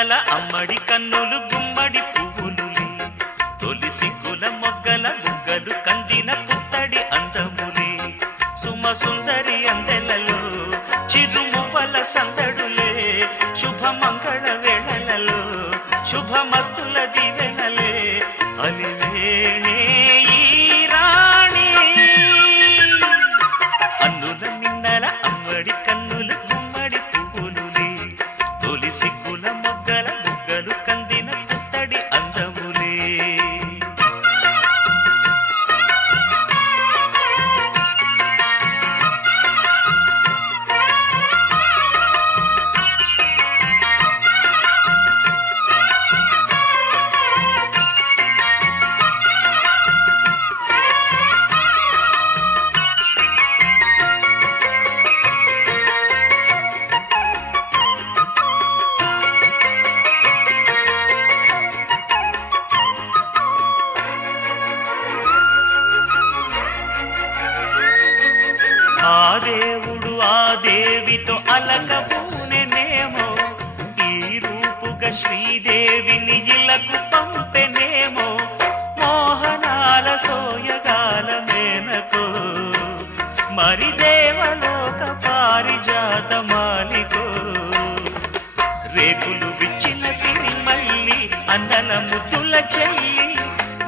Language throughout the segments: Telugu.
మిన్నల అమ్మడి కన్నులు గుమ్మడి పువ్వులులే తొలి సిగ్గుల మొగ్గల బుగ్గలు కందిన పుత్తడి అందములే సుమ సుందరి అందెలలో చిరుమువ్వల సందడులే శుభమంగళ వేళలలో శుభమస్తుల దివెనలే అలివేణే ఈ రాణి అన్నుల మిన్నల అమ్మడి కన్నులు గుమ్మడి పువ్వులులే తొలి సిగ్గుల మొగ్గల బుగ్గలు కందిన పుత్తడి అందములే ఆ దేవుడు ఆ దేవితో అలకబూనెనేమో ఈ రూపుగా శ్రీదేవిని ఇలకు పంపెనేమో మోహనాల సోయగాల మేనకో మరి దేవలోక పారిజాత మాలికో రేకులు విచ్చిన సిరిమల్లి అన్నల ముద్దుల చెల్లి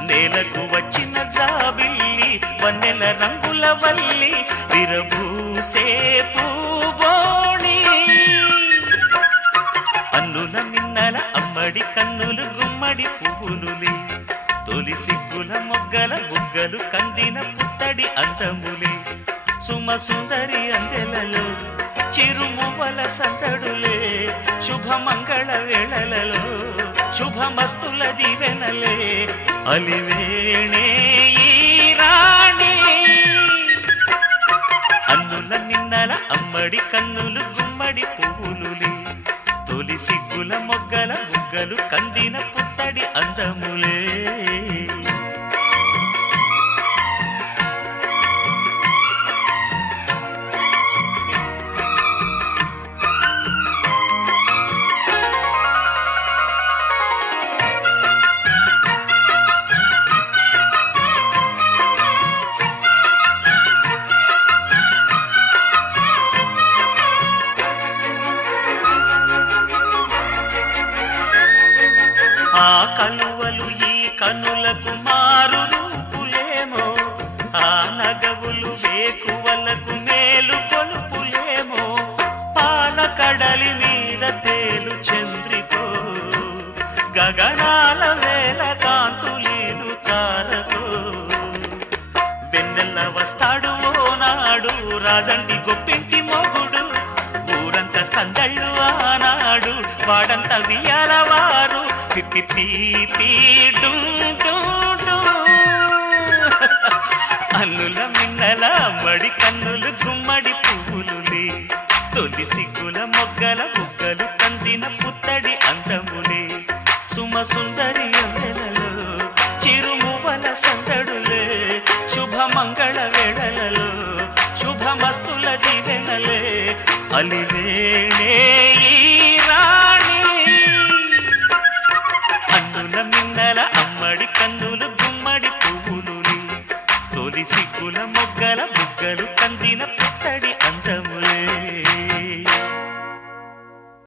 నేలకు వచ్చిన జాబిల్లి వన్నెల రంగుల వల్లి విరబూసే పూబోణి అన్నుల మిన్నల అమ్మడి కన్నులు గుమ్మడి పువ్వులులే తొలి సిగ్గుల మొగ్గల బుగ్గలు కందిన పుత్తడి అందములే సుమ సుందరి అందెలలో చిరుమువ్వల సందడులే శుభమంగళ వేళలలో శుభమస్తుల దివెనలే అలివేణే ఈ రాణి అన్నుల మిన్నల అమ్మడి కన్నులు గుమ్మడి పువ్వులులే తొలి సిగ్గుల మొగ్గల బుగ్గలు కందిన పుత్తడి అందములే ఆ కలువలు ఈ కనులకు మారు రూపులేమో ఆ నగవులు వేకువలకు మేలు కొలుపులేమో పాల కడలి మీద తేలు చంద్రికో గగనాల వేల కాంతులీలు తారకో వెన్నెల్ల వస్తాడు ఓనాడు రాజంటి గొప్పింటి మొగుడు ఊరంతా సందళ్ళు ఆనాడు వాడంతా వియాలవారు అన్నుల మిన్నల అమ్మడి కన్నులు గుమ్మడి పువ్వులులే తొలి సిగ్గుల మొగ్గల బుగ్గలు కందిన పుత్తడి అందములే సుమ సుందరి